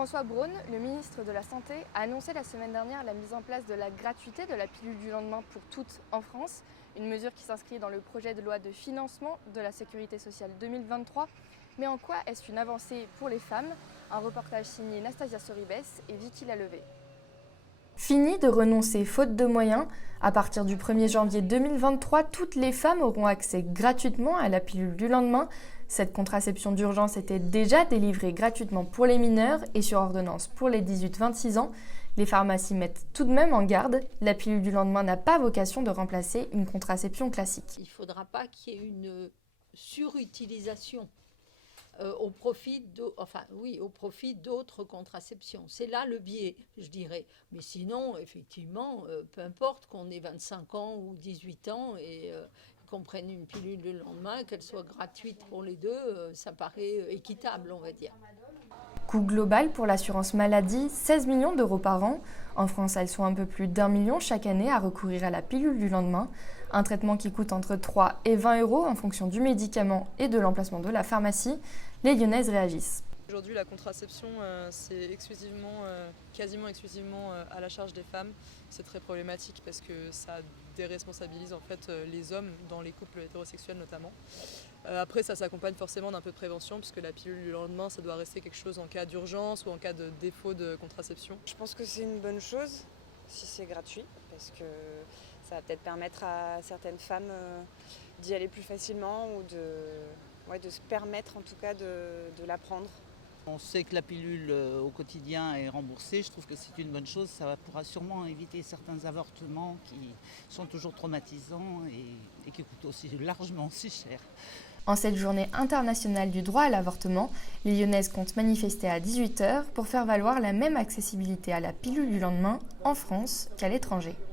François Braun, le ministre de la Santé, a annoncé la semaine dernière la mise en place de la gratuité de la pilule du lendemain pour toutes en France, une mesure qui s'inscrit dans le projet de loi de financement de la sécurité sociale 2023. Mais en quoi est-ce une avancée pour les femmes? Un reportage signé Nastasia Soribes et Vicky Lalevé. Fini de renoncer faute de moyens. À partir du 1er janvier 2023, toutes les femmes auront accès gratuitement à la pilule du lendemain. Cette contraception d'urgence était déjà délivrée gratuitement pour les mineurs et sur ordonnance pour les 18-26 ans. Les pharmacies mettent tout de même en garde. La pilule du lendemain n'a pas vocation de remplacer une contraception classique. Il ne faudra pas qu'il y ait une surutilisation au profit d'autres contraceptions. C'est là le biais, je dirais. Mais sinon, effectivement, peu importe qu'on ait 25 ans ou 18 ans et qu'on prenne une pilule le lendemain, qu'elle soit gratuite pour les deux, ça paraît équitable, on va dire. Coût global pour l'assurance maladie, 16 millions d'euros par an. En France, elles sont un peu plus d'1 million chaque année à recourir à la pilule du lendemain. Un traitement qui coûte entre 3 et 20 euros en fonction du médicament et de l'emplacement de la pharmacie. Les Lyonnaises réagissent. Aujourd'hui, la contraception, c'est quasiment exclusivement à la charge des femmes. C'est très problématique parce que ça déresponsabilise en fait les hommes dans les couples hétérosexuels notamment. Après, ça s'accompagne forcément d'un peu de prévention puisque la pilule du lendemain, ça doit rester quelque chose en cas d'urgence ou en cas de défaut de contraception. Je pense que c'est une bonne chose si c'est gratuit parce que ça va peut-être permettre à certaines femmes d'y aller plus facilement ou de se permettre en tout cas de la prendre. On sait que la pilule au quotidien est remboursée, je trouve que c'est une bonne chose, ça pourra sûrement éviter certains avortements qui sont toujours traumatisants et qui coûtent aussi largement aussi cher. En cette journée internationale du droit à l'avortement, les Lyonnaises comptent manifester à 18h pour faire valoir la même accessibilité à la pilule du lendemain en France qu'à l'étranger.